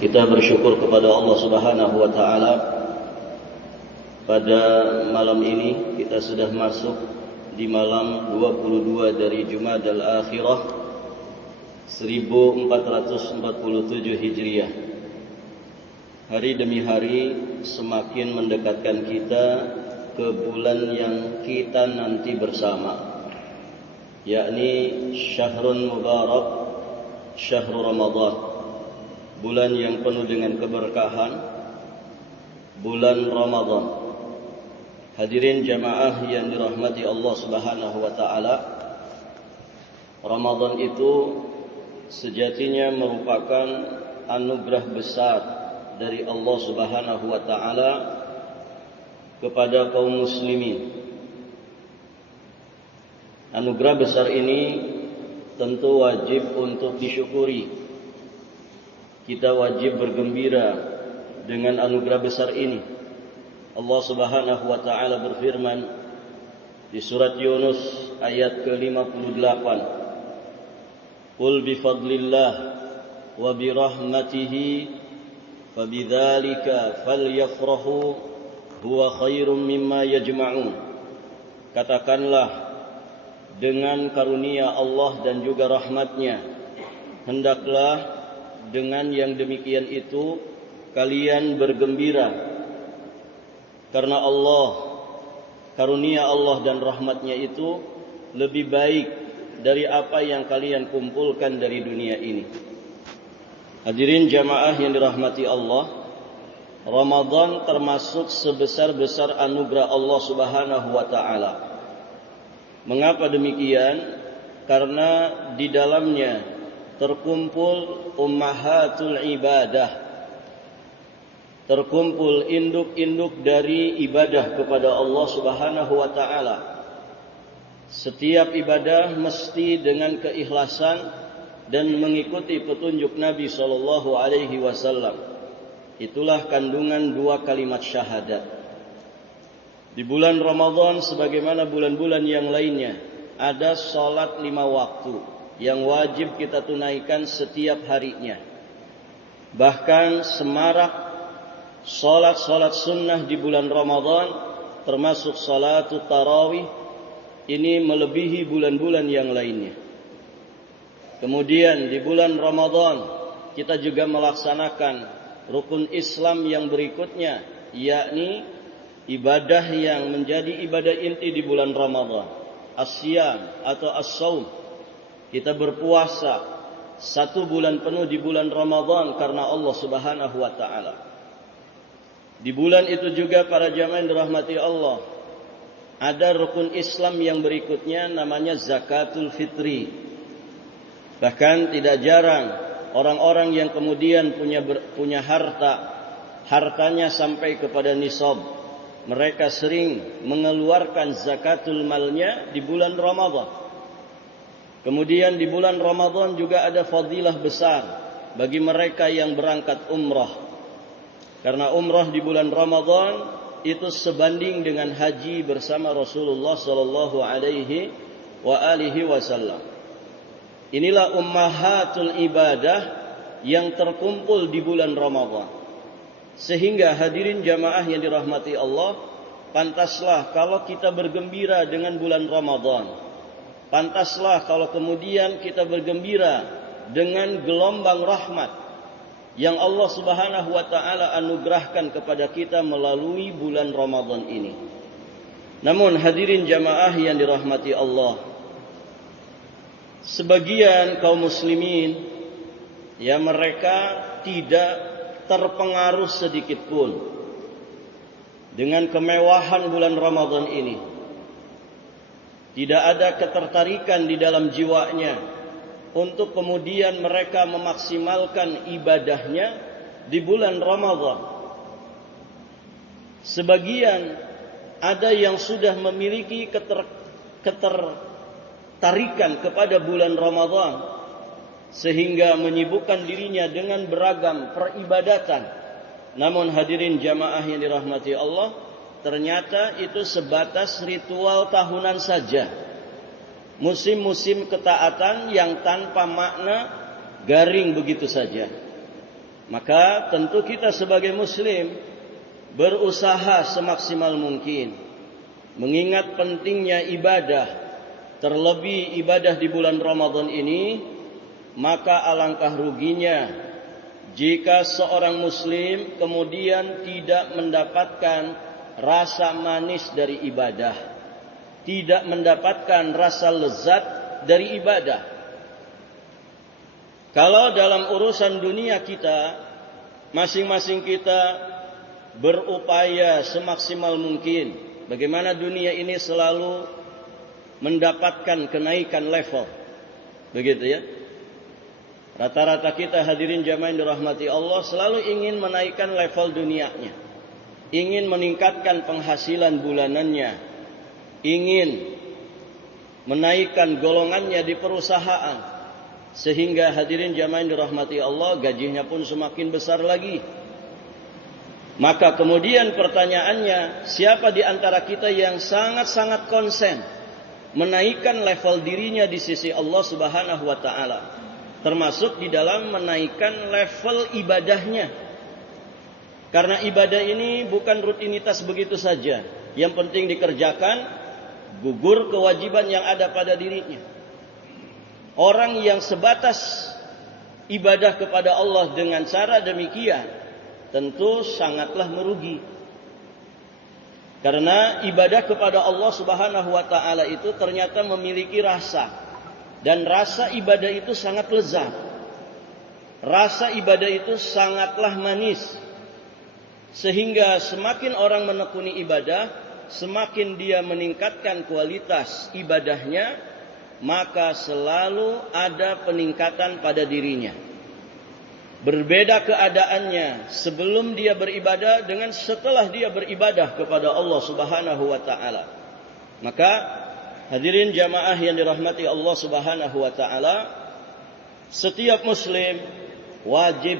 Kita bersyukur kepada Allah Subhanahu wa taala. Pada malam ini kita sudah masuk di malam 22 dari Jumadal Akhirah 1447 Hijriah. Hari demi hari semakin mendekatkan kita ke bulan yang kita nanti bersama, yakni Syahrul Mubarak, Syahrul Ramadan, bulan yang penuh dengan keberkahan, bulan Ramadan. Hadirin jamaah yang dirahmati Allah Subhanahu wa taala, Ramadan itu sejatinya merupakan anugerah besar dari Allah Subhanahu wa taala kepada kaum muslimin. Anugerah besar ini tentu wajib untuk disyukuri. Kita wajib bergembira dengan anugerah besar ini. Allah Subhanahu wa taala berfirman di surat Yunus ayat ke-58, "Qul bi fadlillah wa bi rahmatihi fabidzalika falyafrahu huwa khairum mimma yajma'un." Katakanlah, dengan karunia Allah dan juga rahmatnya, hendaklah dengan yang demikian itu kalian bergembira, karena Allah, karunia Allah dan rahmatnya itu lebih baik dari apa yang kalian kumpulkan dari dunia ini. Hadirin jamaah yang dirahmati Allah, Ramadan termasuk sebesar-besar anugerah Allah Subhanahu wa taala. Mengapa demikian? Karena di dalamnya terkumpul ummahatul ibadah, terkumpul induk-induk dari ibadah kepada Allah Subhanahu wa taala. Setiap ibadah mesti dengan keikhlasan dan mengikuti petunjuk Nabi sallallahu alaihi wasallam. Itulah kandungan dua kalimat syahadat. Di bulan Ramadan sebagaimana bulan-bulan yang lainnya, ada salat 5 waktu yang wajib kita tunaikan setiap harinya. Bahkan semarak salat-salat sunnah di bulan Ramadan, termasuk salatul tarawih, ini melebihi bulan-bulan yang lainnya. Kemudian di bulan Ramadan kita juga melaksanakan rukun Islam yang berikutnya, yakni ibadah yang menjadi ibadah inti di bulan Ramadan, as-siyam atau as-saum. Kita berpuasa 1 bulan penuh di bulan Ramadan karena Allah Subhanahu wa taala. Di bulan itu juga para jamaah yang dirahmati Allah, ada rukun Islam yang berikutnya namanya zakatul fitri. Bahkan tidak jarang orang-orang yang kemudian punya hartanya sampai kepada nisab, mereka sering mengeluarkan zakatul malnya di bulan Ramadan. Kemudian di bulan Ramadan juga ada fadilah besar bagi mereka yang berangkat umrah. Karena umrah di bulan Ramadan itu sebanding dengan haji bersama Rasulullah sallallahu alaihi wasallam. Inilah ummahatul ibadah yang terkumpul di bulan Ramadan. Sehingga hadirin jamaah yang dirahmati Allah, pantaslah kalau kita bergembira dengan bulan Ramadan. Pantaslah kalau kemudian kita bergembira dengan gelombang rahmat yang Allah Subhanahu wa taala anugerahkan kepada kita melalui bulan Ramadan ini. Namun hadirin jamaah yang dirahmati Allah, sebagian kaum muslimin ya mereka tidak terpengaruh sedikit pun dengan kemewahan bulan Ramadan ini. Tidak ada ketertarikan di dalam jiwanya untuk kemudian mereka memaksimalkan ibadahnya di bulan Ramadan. Sebagian ada yang sudah memiliki ketertarikan kepada bulan Ramadan sehingga menyibukkan dirinya dengan beragam peribadatan. Namun hadirin jamaah yang dirahmati Allah, ternyata itu sebatas ritual tahunan saja. Musim-musim ketaatan yang tanpa makna, garing begitu saja. Maka tentu kita sebagai muslim berusaha semaksimal mungkin, mengingat pentingnya ibadah, terlebih ibadah di bulan Ramadan ini. Maka alangkah ruginya jika seorang muslim kemudian tidak mendapatkan rasa manis dari ibadah, tidak mendapatkan rasa lezat dari ibadah. Kalau dalam urusan dunia kita, masing-masing kita berupaya semaksimal mungkin bagaimana dunia ini selalu mendapatkan kenaikan level. Begitu ya. Rata-rata kita hadirin jamaah yang dirahmati Allah selalu ingin menaikkan level dunianya, ingin meningkatkan penghasilan bulanannya, ingin menaikkan golongannya di perusahaan, sehingga hadirin jamaah yang dirahmati Allah gajinya pun semakin besar lagi. Maka kemudian pertanyaannya, siapa di antara kita yang sangat-sangat konsen menaikkan level dirinya di sisi Allah Subhanahu wa taala? Termasuk di dalam menaikkan level ibadahnya. Karena ibadah ini bukan rutinitas begitu saja. Yang penting dikerjakan, gugur kewajiban yang ada pada dirinya. Orang yang sebatas ibadah kepada Allah dengan cara demikian, tentu sangatlah merugi. Karena ibadah kepada Allah Subhanahu wa taala itu ternyata memiliki rasa. Dan rasa ibadah itu sangat lezat. Rasa ibadah itu sangatlah manis. Sehingga semakin orang menekuni ibadah, semakin dia meningkatkan kualitas ibadahnya, maka selalu ada peningkatan pada dirinya. Berbeda keadaannya sebelum dia beribadah dengan setelah dia beribadah kepada Allah Subhanahu wa taala. Maka hadirin jamaah yang dirahmati Allah Subhanahu wa taala, setiap muslim wajib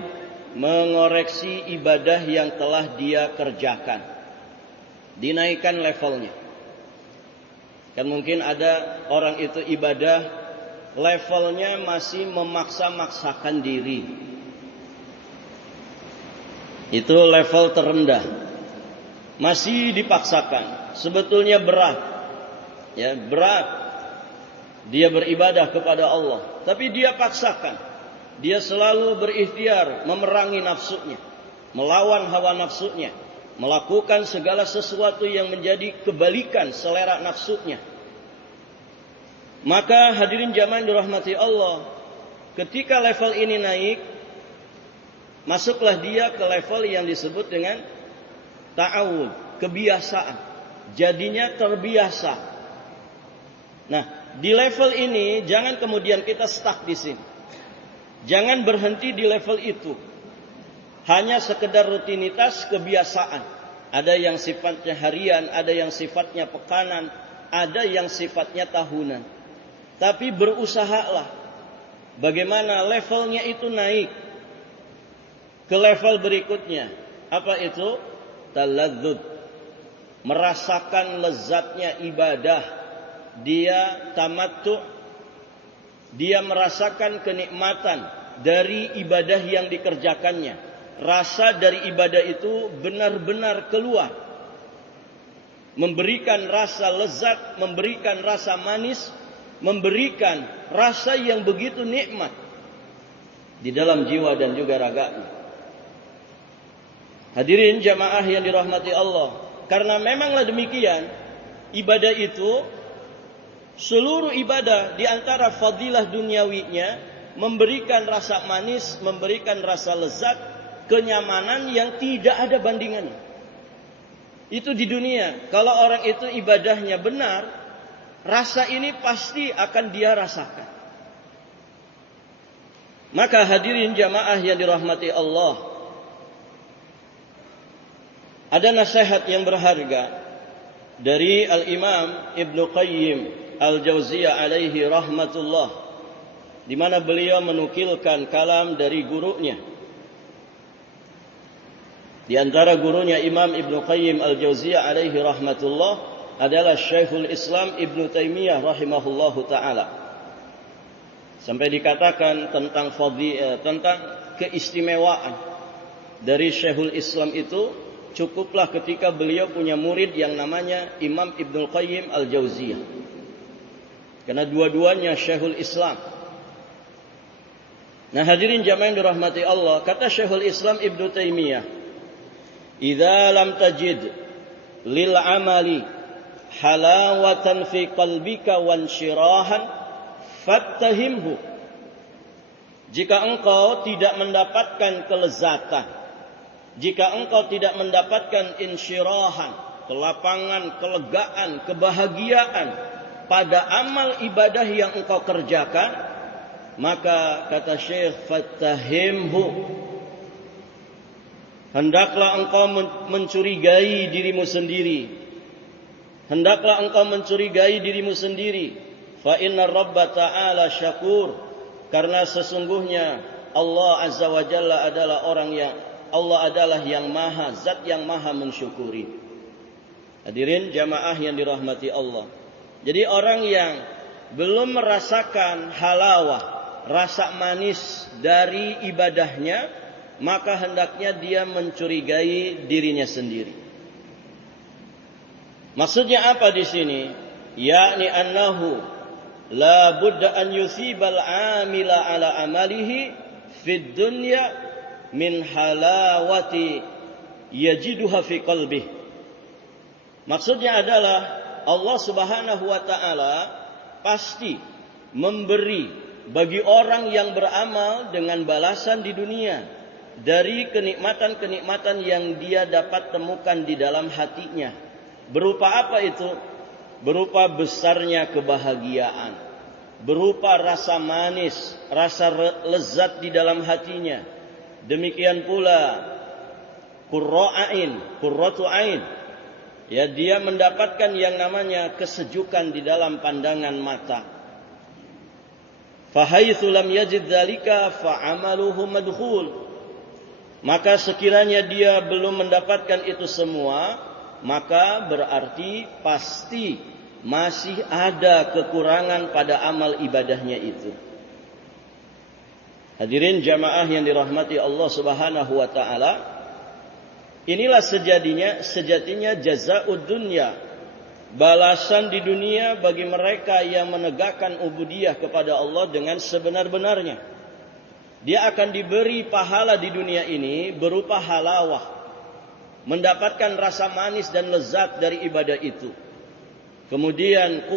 mengoreksi ibadah yang telah dia kerjakan, dinaikkan levelnya. Kan mungkin ada orang itu ibadah levelnya masih memaksa-maksakan diri. Itu level terendah, masih dipaksakan. Sebetulnya berat. Ya, berat dia beribadah kepada Allah, tapi dia paksakan. Dia selalu berikhtiar memerangi nafsunya, melawan hawa nafsunya, melakukan segala sesuatu yang menjadi kebalikan selera nafsunya. Maka hadirin jamaah dirahmati Allah, ketika level ini naik, masuklah dia ke level yang disebut dengan ta'awud, kebiasaan. Jadinya terbiasa. Nah, di level ini jangan kemudian kita stuck di sini. Jangan berhenti di level itu. Hanya sekedar rutinitas, kebiasaan. Ada yang sifatnya harian, ada yang sifatnya pekanan, ada yang sifatnya tahunan. Tapi berusahalah bagaimana levelnya itu naik ke level berikutnya. Apa itu? Taladzud. Merasakan lezatnya ibadah. Dia tamattu, dia merasakan kenikmatan dari ibadah yang dikerjakannya. Rasa dari ibadah itu benar-benar keluar, memberikan rasa lezat, memberikan rasa manis, memberikan rasa yang begitu nikmat di dalam jiwa dan juga raganya. Hadirin jamaah yang dirahmati Allah, karena memanglah demikian, ibadah itu, seluruh ibadah di antara fadilah duniawinya memberikan rasa manis, memberikan rasa lezat, kenyamanan yang tidak ada bandingannya. Itu di dunia. Kalau orang itu ibadahnya benar, rasa ini pasti akan dia rasakan. Maka hadirin jamaah yang dirahmati Allah, ada nasihat yang berharga dari Al-Imam Ibnu Qayyim Al-Jauziyah alaihi rahmatullah, di mana beliau menukilkan kalam dari gurunya. Di antara gurunya Imam Ibnu Qayyim Al-Jauziyah alaihi rahmatullah adalah Syekhul Islam Ibnu Taimiyah rahimahullahu taala. Sampai dikatakan tentang keistimewaan dari Syekhul Islam itu cukuplah ketika beliau punya murid yang namanya Imam Ibnul Qayyim Al-Jauziyah. Karena dua-duanya Syekhul Islam. Nah, hadirin jamaah yang dirahmati Allah, kata Syekhul Islam Ibnu Taimiyah, "Idza lam tajid lil amali halawatan fi qalbika wanshirahan fattahimhu." Jika engkau tidak mendapatkan kelezatan, jika engkau tidak mendapatkan insyirahan, kelapangan, kelegaan, kebahagiaan pada amal ibadah yang engkau kerjakan, maka kata Syekh, fattahimhu, hendaklah engkau mencurigai dirimu sendiri. Hendaklah engkau mencurigai dirimu sendiri. Fa inna Rabba ta'ala syakur. Karena sesungguhnya Allah Azza wa Jalla adalah Allah adalah yang maha, zat yang maha mensyukuri. Hadirin jamaah yang dirahmati Allah. Jadi orang yang belum merasakan halawah, rasa manis dari ibadahnya, maka hendaknya dia mencurigai dirinya sendiri. Maksudnya apa di sini? Yakni annahu la budda an yusibal amila ala amalihi fid dunya min halawati yajiduha fi qalbih. Maksudnya adalah Allah Subhanahu wa taala pasti memberi bagi orang yang beramal dengan balasan di dunia dari kenikmatan-kenikmatan yang dia dapat temukan di dalam hatinya. Berupa apa itu? Berupa besarnya kebahagiaan, berupa rasa manis, rasa lezat di dalam hatinya. Demikian pula qurratu ain. Ya, dia mendapatkan yang namanya kesejukan di dalam pandangan mata. Fahaitsu lam yajid dzalika fa'amaluhu madkhul. Maka sekiranya dia belum mendapatkan itu semua, maka berarti pasti masih ada kekurangan pada amal ibadahnya itu. Hadirin jamaah yang dirahmati Allah Subhanahu wa taala, inilah sejatinya jazaa'ud dunya, balasan di dunia bagi mereka yang menegakkan ubudiyah kepada Allah dengan sebenar-benarnya. Dia akan diberi pahala di dunia ini berupa halawah, mendapatkan rasa manis dan lezat dari ibadah itu. Kemudian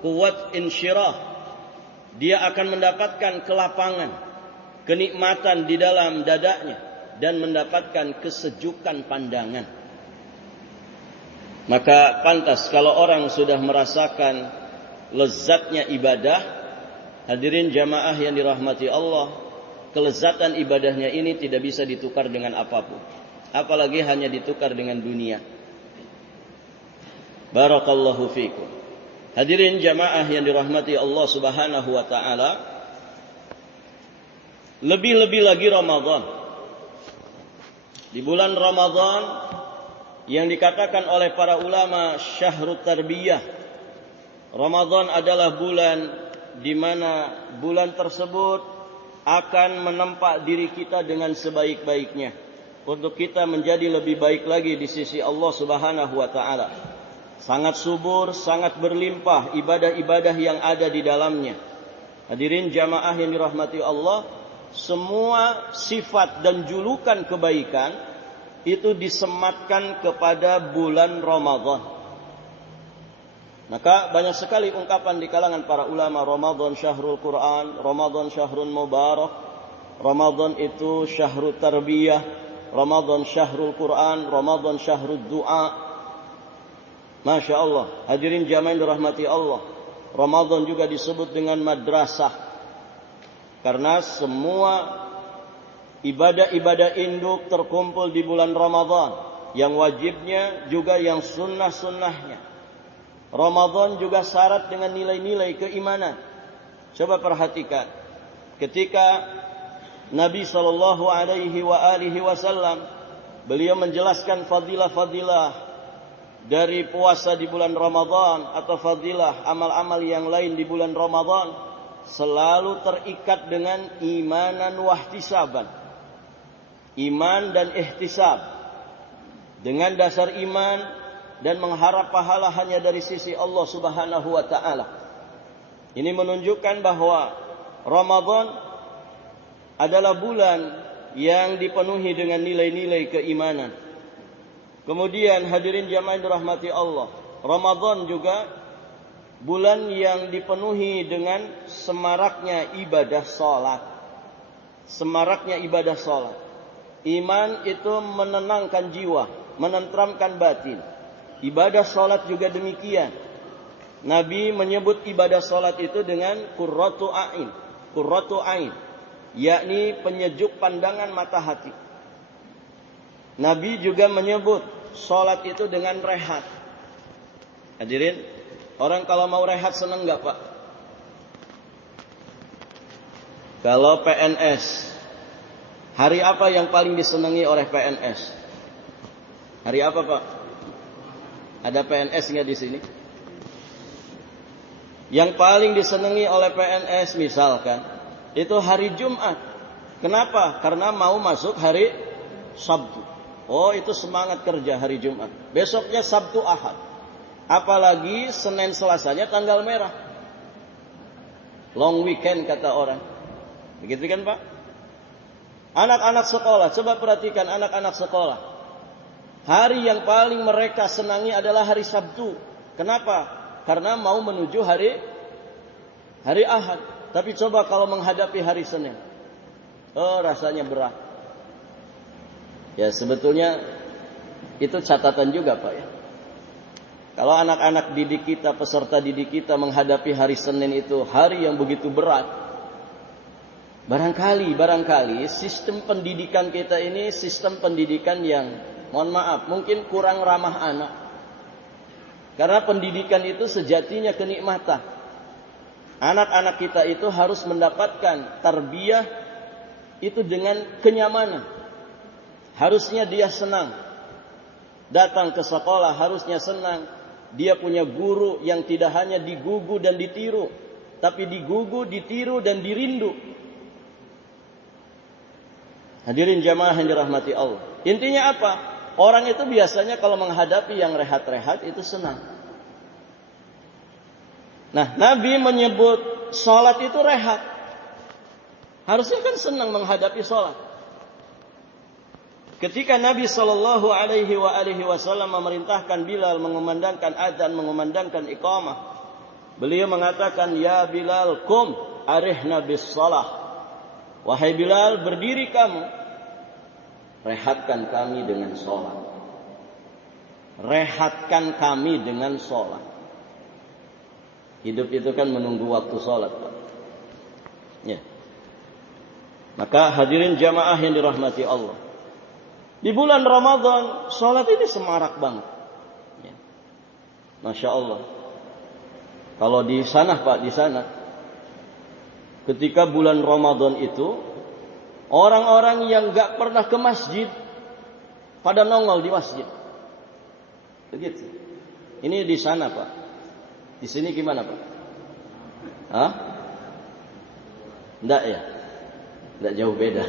kuwat insyirah, dia akan mendapatkan kelapangan, kenikmatan di dalam dadanya, dan mendapatkan kesejukan pandangan. Maka pantas kalau orang sudah merasakan lezatnya ibadah, hadirin jamaah yang dirahmati Allah, kelezatan ibadahnya ini tidak bisa ditukar dengan apapun, apalagi hanya ditukar dengan dunia. Barakallahu fikum. Hadirin jamaah yang dirahmati Allah Subhanahu wa taala, lebih-lebih lagi Ramadan. Di bulan Ramadan yang dikatakan oleh para ulama syahrut tarbiyah, Ramadan adalah bulan di mana bulan tersebut akan menempa diri kita dengan sebaik-baiknya untuk kita menjadi lebih baik lagi di sisi Allah Subhanahu wa taala. Sangat subur, sangat berlimpah ibadah-ibadah yang ada di dalamnya. Hadirin jamaah yang dirahmati Allah, semua sifat dan julukan kebaikan itu disematkan kepada bulan Ramadan. Maka banyak sekali ungkapan di kalangan para ulama, Ramadan syahrul Quran, Ramadan syahrul mubarak, Ramadan itu syahrul tarbiyah, Ramadan syahrul Quran, Ramadan syahrul du'a. Masya Allah, hadirin jamaah yang dirahmati Allah, Ramadan juga disebut dengan madrasah, karena semua ibadah-ibadah induk terkumpul di bulan Ramadan, yang wajibnya juga yang sunnah-sunnahnya. Ramadan juga syarat dengan nilai-nilai keimanan. Coba perhatikan, ketika Nabi SAW beliau menjelaskan fadilah-fadilah dari puasa di bulan Ramadan atau fadilah amal-amal yang lain di bulan iman dan ihtisab, dengan dasar iman dan mengharap pahala hanya dari sisi Allah Subhanahu wa taala. Ini menunjukkan bahwa Ramadan adalah bulan yang dipenuhi dengan nilai-nilai keimanan. Kemudian hadirin jamaah yang dirahmati Allah, Ramadan juga bulan yang dipenuhi dengan semaraknya ibadah salat. Semaraknya ibadah salat. Iman itu menenangkan jiwa, menenteramkan batin. Ibadah salat juga demikian. Nabi menyebut ibadah salat itu dengan qurratu ain. Qurratu ain, yakni penyejuk pandangan mata hati. Nabi juga menyebut salat itu dengan rehat. Hadirin, orang kalau mau rehat senang enggak, Pak? Kalau PNS, hari apa yang paling disenangi oleh PNS? Hari apa, Pak? Ada PNS enggak di sini? Yang paling disenangi oleh PNS misalkan itu hari Jumat. Kenapa? Karena mau masuk hari Sabtu. Oh, itu semangat kerja hari Jumat. Besoknya Sabtu Ahad. Apalagi Senin Selasanya tanggal merah. Long weekend kata orang. Begitu kan, Pak? Anak-anak sekolah, coba perhatikan anak-anak sekolah. Hari yang paling mereka senangi adalah hari Sabtu. Kenapa? Karena mau menuju hari Ahad. Tapi coba kalau menghadapi hari Senin. Oh, rasanya berat. Ya, sebetulnya itu catatan juga, Pak, ya. Kalau anak-anak didik kita, peserta didik kita menghadapi hari Senin itu hari yang begitu berat. Barangkali sistem pendidikan kita ini sistem pendidikan yang, mohon maaf, mungkin kurang ramah anak. Karena pendidikan itu sejatinya kenikmatan. Anak-anak kita itu harus mendapatkan tarbiyah itu dengan kenyamanan. Harusnya dia senang. Datang ke sekolah harusnya senang. Dia punya guru yang tidak hanya digugu dan ditiru, tapi digugu, ditiru dan dirindu. Hadirin jamaah yang dirahmati Allah. Intinya apa? Orang itu biasanya kalau menghadapi yang rehat-rehat itu senang. Nah, Nabi menyebut sholat itu rehat. Harusnya kan senang menghadapi sholat. Ketika Nabi Shallallahu Alaihi Wasallam memerintahkan Bilal mengumandangkan adzan, mengumandangkan iqamah, beliau mengatakan, Ya Bilal, kum arihna bis salah. Wahai Bilal, berdiri kamu, rehatkan kami dengan sholat. Rehatkan kami dengan sholat. Hidup itu kan menunggu waktu sholat, Pak. Ya. Maka hadirin jamaah yang dirahmati Allah, di bulan Ramadan, sholat ini semarak banget. Ya. Masya Allah. Kalau di sana, Pak, di sana, ketika bulan Ramadan itu, orang-orang yang gak pernah ke masjid, pada nongol di masjid. Begitu. Ini di sana, Pak. Di sini gimana, Pak? Hah? Enggak ya? Enggak jauh beda.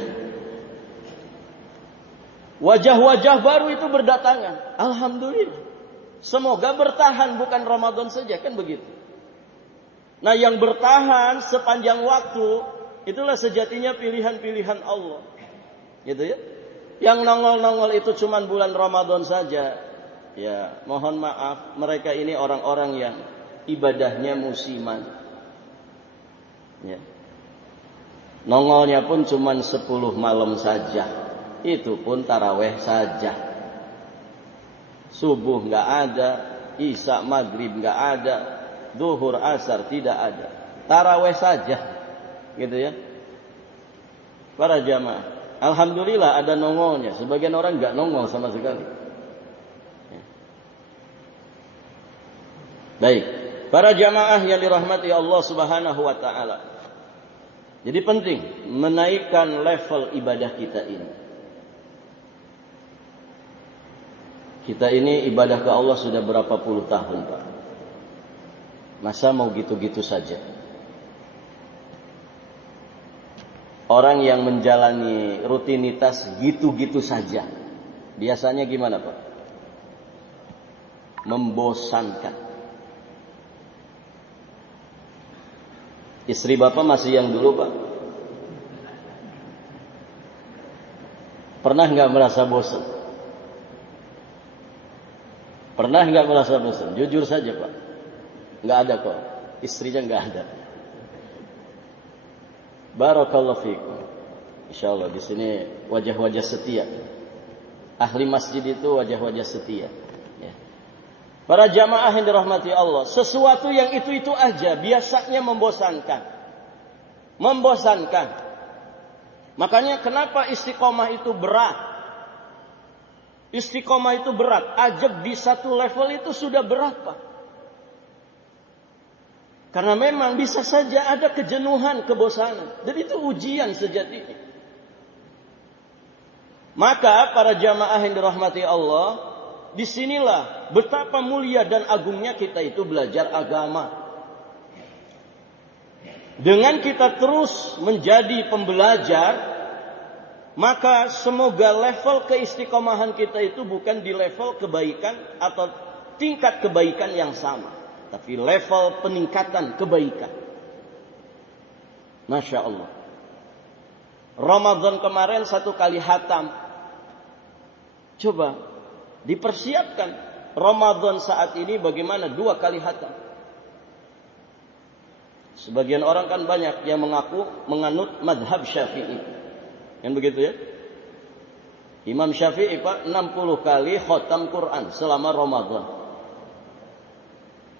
Wajah-wajah baru itu berdatangan. Alhamdulillah. Semoga bertahan, bukan Ramadan saja, kan begitu. Nah, yang bertahan sepanjang waktu, itulah sejatinya pilihan-pilihan Allah. Gitu ya. Yang nongol-nongol itu cuma bulan Ramadan saja. Ya, mohon maaf, mereka ini orang-orang yang ibadahnya musiman. Ya. Nongolnya pun cuma 10 malam saja. Itu pun taraweh saja. Subuh enggak ada, isya maghrib enggak ada, zuhur asar tidak ada. Taraweh saja. Gitu ya. Para jamaah, alhamdulillah ada nongolnya. Sebagian orang enggak nongol sama sekali. Ya. Baik, para jamaah yang dirahmati Allah Subhanahu wa taala. Jadi penting menaikkan level ibadah kita ini. Kita ini ibadah ke Allah sudah berapa puluh tahun, Pak. Masa mau gitu-gitu saja? orang yang menjalani rutinitas gitu-gitu saja, biasanya gimana Pak? Membosankan. Istri Bapak masih yang dulu Pak? Pernah nggak merasa bosan? Pernah nggak merasa bosan? Jujur saja Pak. Nggak ada kok. Istrinya nggak ada. Barakallahu fiikum. Insyaallah di sini wajah-wajah setia. Ahli masjid itu wajah-wajah setia. Ya. Para jamaah yang dirahmati Allah, sesuatu yang itu-itu aja biasanya membosankan. Membosankan. Makanya kenapa istiqomah itu berat? Istiqomah itu berat. Ajab di satu level itu sudah berat Pak. Karena memang bisa saja ada kejenuhan, kebosanan. Dan itu ujian sejatinya. Maka para jamaah yang dirahmati Allah, disinilah betapa mulia dan agungnya kita itu belajar agama. Dengan kita terus menjadi pembelajar, maka semoga level keistiqomahan kita itu bukan di level kebaikan atau tingkat kebaikan yang sama, tapi level peningkatan kebaikan. Masya Allah. Ramadan kemarin 1 kali khatam. Coba dipersiapkan Ramadan saat ini bagaimana 2 kali khatam. Sebagian orang kan banyak yang mengaku menganut madhab Syafi'i. Kan begitu ya? Imam Syafi'i Pak 60 kali khatam Quran selama Ramadan.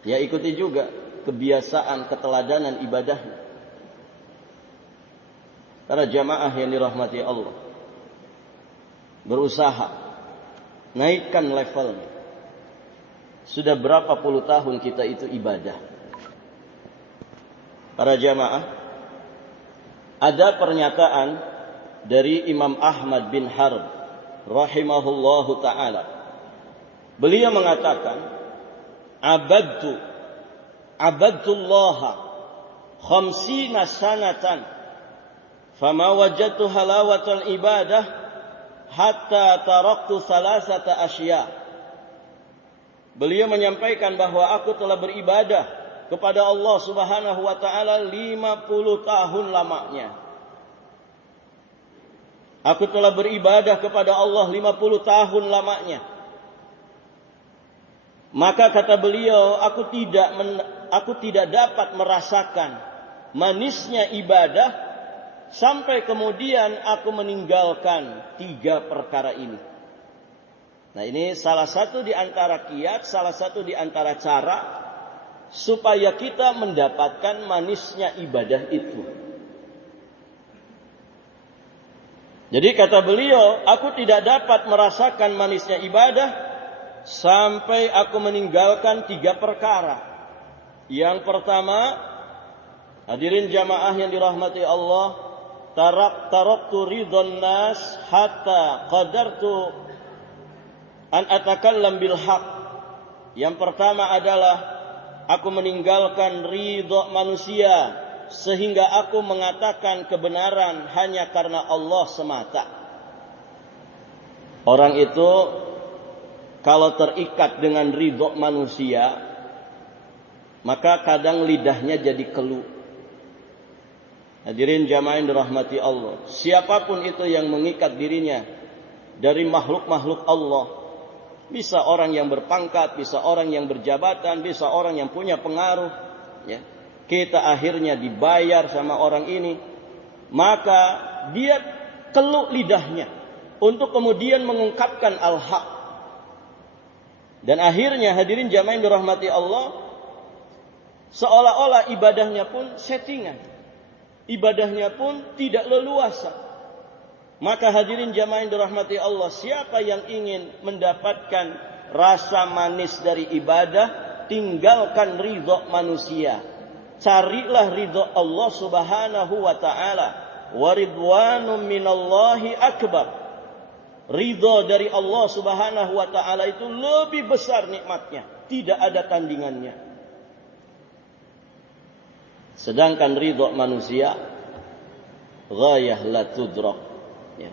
Ya ikuti juga kebiasaan keteladanan ibadahnya. Para jamaah yang dirahmati Allah, berusaha naikkan levelnya. Sudah berapa puluh tahun kita itu ibadah. Para jamaah, ada pernyataan dari Imam Ahmad bin Harb rahimahullahu ta'ala. Beliau mengatakan, Abadtullaha khamsina sanatan fama wajadtu halawatal ibadah hatta taraktu salasata asya. Beliau menyampaikan bahwa aku telah beribadah kepada Allah Subhanahu wa taala 50 tahun lamanya. Aku telah beribadah kepada Allah 50 tahun lamanya. Maka kata beliau, aku tidak dapat merasakan manisnya ibadah sampai kemudian aku meninggalkan 3 perkara ini. Nah, ini salah satu di antara kiat, salah satu di antara cara supaya kita mendapatkan manisnya ibadah itu. Jadi kata beliau, aku tidak dapat merasakan manisnya ibadah sampai aku meninggalkan 3 perkara. Yang pertama, hadirin jamaah yang dirahmati Allah, taraktu ridhon nas hatta qadartu an atakallam bil haq. Yang pertama adalah aku meninggalkan ridho manusia sehingga aku mengatakan kebenaran hanya karena Allah semata. Orang itu kalau terikat dengan ridho manusia, maka kadang lidahnya jadi keluh. Hadirin jamaah yang dirahmati Allah, siapapun itu yang mengikat dirinya dari makhluk-makhluk Allah, bisa orang yang berpangkat, bisa orang yang berjabatan, bisa orang yang punya pengaruh, ya. Kita akhirnya dibayar sama orang ini, maka dia keluh lidahnya untuk kemudian mengungkapkan al-haq. Dan akhirnya hadirin jamaah yang dirahmati Allah, seolah-olah ibadahnya pun settingan, ibadahnya pun tidak leluasa. Maka hadirin jamaah yang dirahmati Allah, siapa yang ingin mendapatkan rasa manis dari ibadah, tinggalkan ridho manusia. Carilah ridho Allah Subhanahu wa ta'ala. Wa ridwanum minallahi akbar. Ridho dari Allah Subhanahu wa ta'ala itu lebih besar nikmatnya, tidak ada tandingannya. Sedangkan ridho manusia ghayah la tudrak. Ya.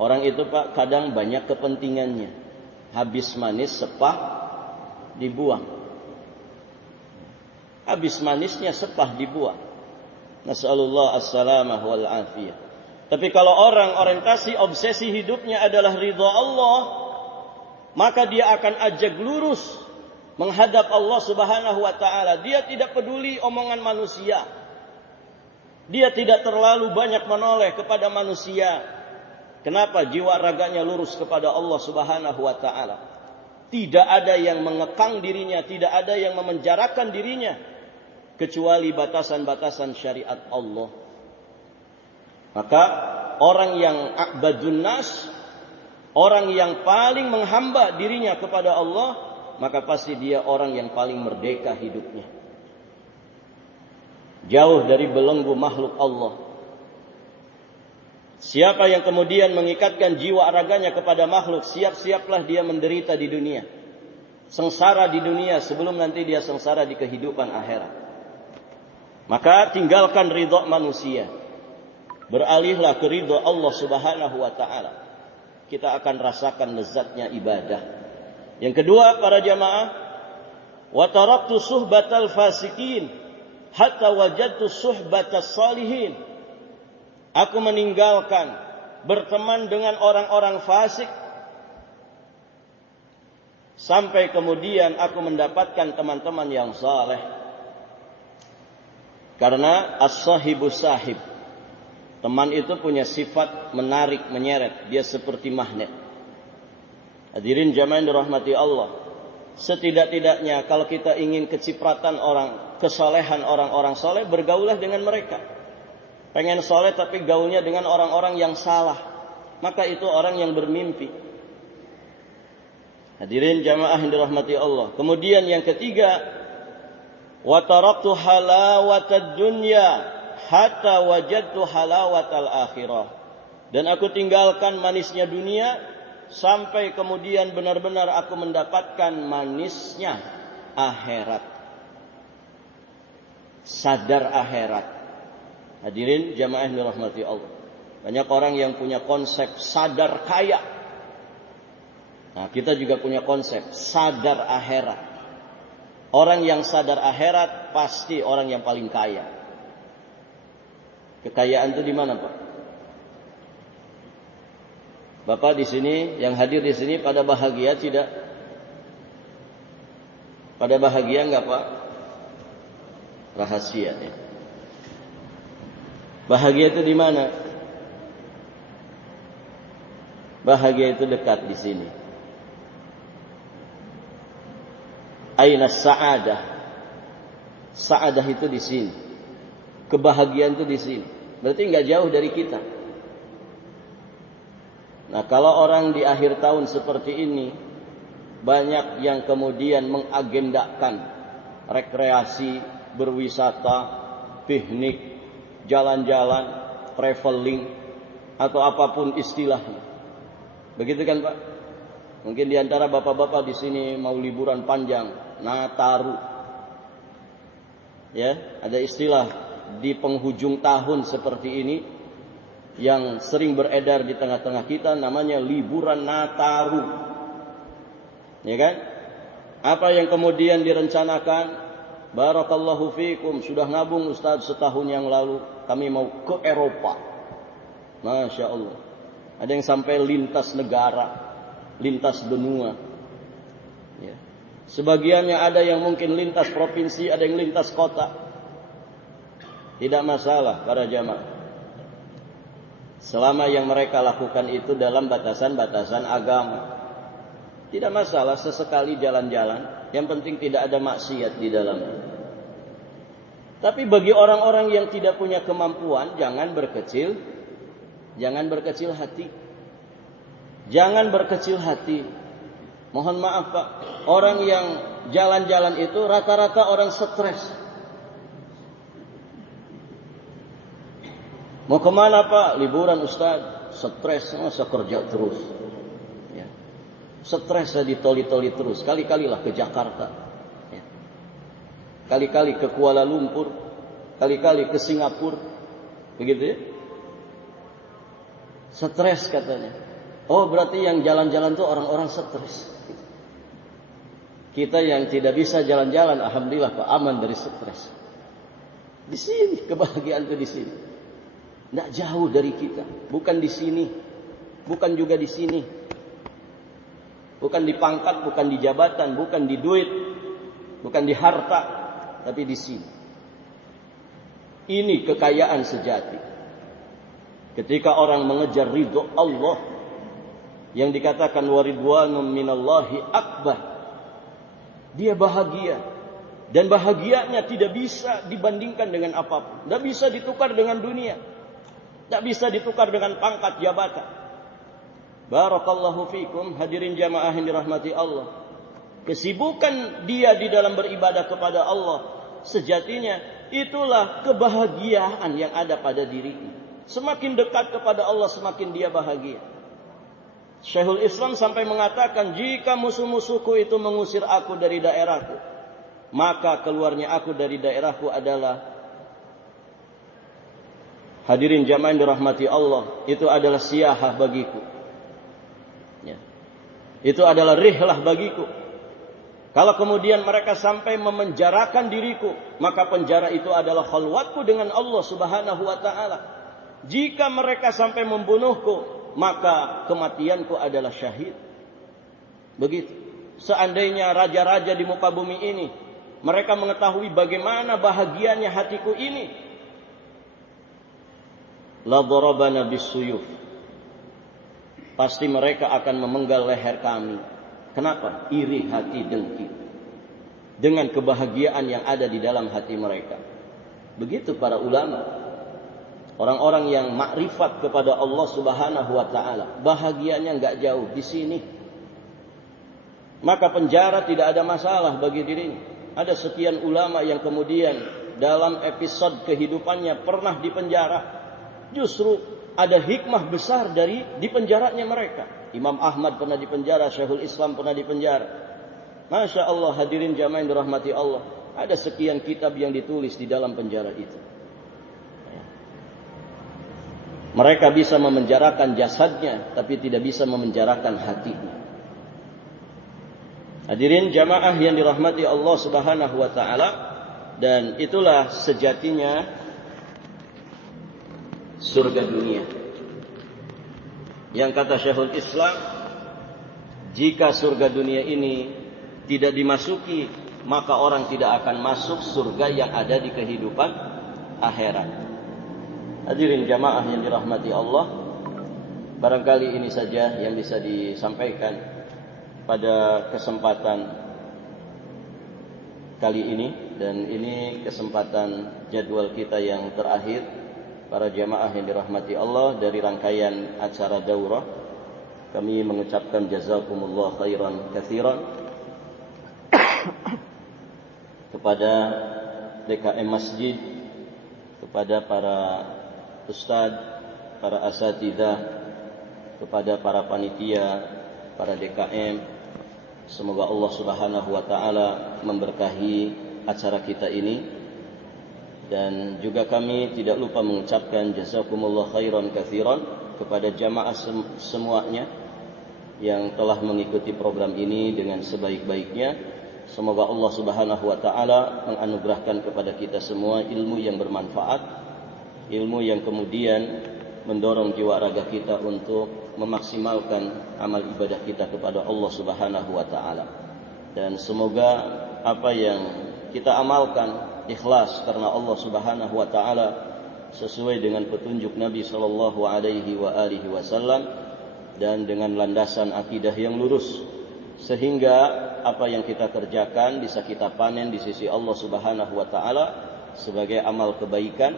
Orang itu Pak kadang banyak kepentingannya. Habis manis sepah dibuang. Habis manisnya sepah dibuang. Nasallallahu as-salamah wal afiyah. Tapi kalau orang orientasi obsesi hidupnya adalah ridha Allah, maka dia akan ajak lurus menghadap Allah Subhanahu wa taala. Dia tidak peduli omongan manusia. Dia tidak terlalu banyak menoleh kepada manusia. Kenapa? Jiwa raganya lurus kepada Allah Subhanahu wa taala. Tidak ada yang mengekang dirinya, tidak ada yang memenjarakan dirinya kecuali batasan-batasan syariat Allah. Maka orang yang a'badun nas, orang yang paling menghamba dirinya kepada Allah, maka pasti dia orang yang paling merdeka hidupnya. Jauh dari belenggu makhluk Allah. Siapa yang kemudian mengikatkan jiwa raganya kepada makhluk, siap-siaplah dia menderita di dunia. Sengsara di dunia sebelum nanti dia sengsara di kehidupan akhirat. Maka tinggalkan ridha manusia. Beralihlah ke ridha Allah Subhanahu wa taala. Kita akan rasakan lezatnya ibadah. Yang kedua para jamaah, wa taraktu suhbatal fasikin hatta wajadtu suhbatas salihin. Aku meninggalkan berteman dengan orang-orang fasik sampai kemudian aku mendapatkan teman-teman yang saleh. Karena as-sahibu sahib, teman itu punya sifat menarik, menyeret. Dia seperti magnet. Hadirin jamaah yang dirahmati Allah. Setidak-tidaknya kalau kita ingin kecipratan orang, kesolehan orang-orang soleh, bergaulah dengan mereka. Pengen soleh tapi gaulnya dengan orang-orang yang salah, maka itu orang yang bermimpi. Hadirin jamaah yang dirahmati Allah. Kemudian yang ketiga, wa taraktu halawatad dunya hatta wajadtu halawatal akhirah. Dan aku tinggalkan manisnya dunia sampai kemudian benar-benar aku mendapatkan manisnya akhirat. Sadar akhirat. Hadirin jamaah yang dirahmati Allah. Banyak orang yang punya konsep sadar kaya. Nah, kita juga punya konsep sadar akhirat. Orang yang sadar akhirat pasti orang yang paling kaya. Kekayaan itu di mana, Pak? Bapak di sini, yang hadir di sini pada bahagia tidak? Pada bahagia enggak, Pak? Rahasia ya. Bahagia itu di mana? Bahagia itu dekat di sini. Aina sa'adah. Sa'adah itu di sini. Kebahagiaan itu di sini. Berarti enggak jauh dari kita. Nah, kalau orang di akhir tahun seperti ini, banyak yang kemudian mengagendakan rekreasi, berwisata, piknik, jalan-jalan, traveling, atau apapun istilahnya. Begitu kan, Pak? Mungkin di antara bapak-bapak di sini mau liburan panjang, Nataru. Ya, ada istilah di penghujung tahun seperti ini yang sering beredar di tengah-tengah kita, namanya liburan Nataru. Ya kan? Apa yang kemudian direncanakan? Barakallahu fikum, sudah nabung Ustaz setahun yang lalu, kami mau ke Eropa. Masya Allah. Ada yang sampai lintas negara, lintas benua. Ya. Sebagiannya ada yang mungkin lintas provinsi, ada yang lintas kota. Tidak masalah para jamaah. Selama yang mereka lakukan itu dalam batasan-batasan agama. Tidak masalah, sesekali jalan-jalan. Yang penting tidak ada maksiat di dalamnya. Tapi bagi orang-orang yang tidak punya kemampuan, jangan berkecil hati. Jangan berkecil hati. Mohon maaf Pak, orang yang jalan-jalan itu rata-rata orang stres. Mau kemana Pak? Liburan Ustaz. Stres, masa kerja terus. Ya. Stres saya ditoli-toli terus. Kali-kalilah ke Jakarta. Ya. Kali-kali ke Kuala Lumpur. Kali-kali ke Singapura. Begitu ya. Stres katanya. Oh, berarti yang jalan-jalan tuh orang-orang stres. Kita yang tidak bisa jalan-jalan, alhamdulillah Pak, aman dari stres. Di sini kebahagiaan itu di sini. Tidak jauh dari kita, bukan di sini, bukan juga di sini. Bukan di pangkat, bukan di jabatan, bukan di duit, bukan di harta, tapi di sini. Ini kekayaan sejati. Ketika orang mengejar ridho Allah, yang dikatakan waridwanum minallahi akbar, dia bahagia. Dan bahagianya tidak bisa dibandingkan dengan apapun. Tidak bisa ditukar dengan dunia. Tidak bisa ditukar dengan pangkat jabatan. Barakallahu fikum, hadirin jamaah yang dirahmati Allah. Kesibukan dia di dalam beribadah kepada Allah, sejatinya itulah kebahagiaan yang ada pada dirinya. Semakin dekat kepada Allah, semakin dia bahagia. Syekhul Islam sampai mengatakan, jika musuh-musuhku itu mengusir aku dari daerahku, maka keluarnya aku dari daerahku adalah, hadirin jamaah yang dirahmati Allah, itu adalah siyahah bagiku. Ya. Itu adalah rihlah bagiku. Kalau kemudian mereka sampai memenjarakan diriku, maka penjara itu adalah khalwatku dengan Allah Subhanahu wa ta'ala. Jika mereka sampai membunuhku, maka kematianku adalah syahid. Begitu. Seandainya raja-raja di muka bumi ini, mereka mengetahui bagaimana bahagianya hatiku ini, la darabana bisuyuf, pasti mereka akan memenggal leher kami. Kenapa? Iri hati, dengki dengan kebahagiaan yang ada di dalam hati mereka. Begitu para ulama, orang-orang yang makrifat kepada Allah Subhanahu wa ta'ala, bahagianya enggak jauh di sini. Maka penjara tidak ada masalah bagi dirinya. Ada sekian ulama yang kemudian dalam episode kehidupannya pernah dipenjara. Justru ada hikmah besar dari dipenjaranya mereka. Imam Ahmad pernah dipenjara, Syekhul Islam pernah dipenjara. Masya Allah, hadirin jamaah yang dirahmati Allah, ada sekian kitab yang ditulis di dalam penjara itu. Mereka bisa memenjarakan jasadnya, tapi tidak bisa memenjarakan hatinya. Hadirin jamaah yang dirahmati Allah Subhanahu wa ta'ala, dan itulah sejatinya surga dunia. Yang kata Syekhul Islam, jika surga dunia ini tidak dimasuki, maka orang tidak akan masuk surga yang ada di kehidupan akhirat. Hadirin jamaah yang dirahmati Allah, barangkali ini saja yang bisa disampaikan pada kesempatan kali ini, dan ini kesempatan jadwal kita yang terakhir. Para jamaah yang dirahmati Allah, dari rangkaian acara daurah, kami mengucapkan jazakumullah khairan katsiran kepada DKM Masjid, kepada para ustadz, para asatidzah, kepada para panitia, para DKM. Semoga Allah Subhanahu wa ta'ala memberkahi acara kita ini. Dan juga kami tidak lupa mengucapkan jazakumullah khairan katsiran kepada jamaah semuanya yang telah mengikuti program ini dengan sebaik-baiknya. Semoga Allah Subhanahu wa ta'ala menganugerahkan kepada kita semua ilmu yang bermanfaat, ilmu yang kemudian mendorong jiwa raga kita untuk memaksimalkan amal ibadah kita kepada Allah Subhanahu wa ta'ala. Dan semoga apa yang kita amalkan ikhlas karena Allah Subhanahu wa ta'ala, sesuai dengan petunjuk Nabi sallallahu alaihi wasallam, dan dengan landasan akidah yang lurus, sehingga apa yang kita kerjakan bisa kita panen di sisi Allah Subhanahu wa ta'ala sebagai amal kebaikan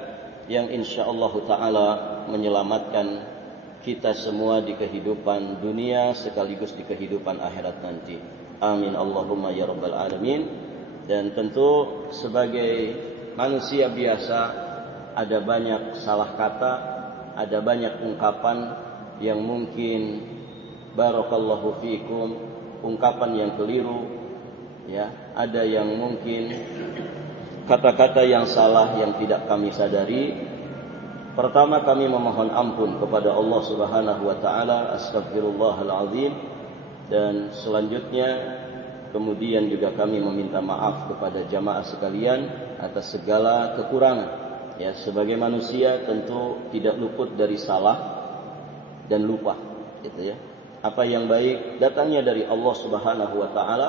yang insyaallah ta'ala menyelamatkan kita semua di kehidupan dunia sekaligus di kehidupan akhirat nanti. Amin Allahumma ya rabbal alamin. Dan tentu sebagai manusia biasa ada banyak salah kata, ada banyak ungkapan yang mungkin barakallahu fikum, ungkapan yang keliru, ya, ada yang mungkin kata-kata yang salah yang tidak kami sadari, Pertama, kami memohon ampun kepada Allah Subhanahu wa taala, astagfirullahalazim. Dan selanjutnya kemudian juga kami meminta maaf kepada jamaah sekalian atas segala kekurangan. Ya, sebagai manusia tentu tidak luput dari salah dan lupa, gitu ya. Apa yang baik datangnya dari Allah Subhanahu wa taala,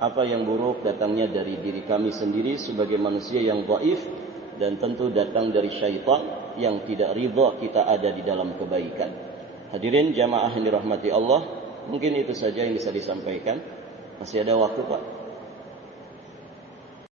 apa yang buruk datangnya dari diri kami sendiri sebagai manusia yang dhaif, dan tentu datang dari syaitan yang tidak ridha kita ada di dalam kebaikan. Hadirin jamaah yang dirahmati Allah, mungkin itu saja yang bisa disampaikan. Masih ada waktu, Pak?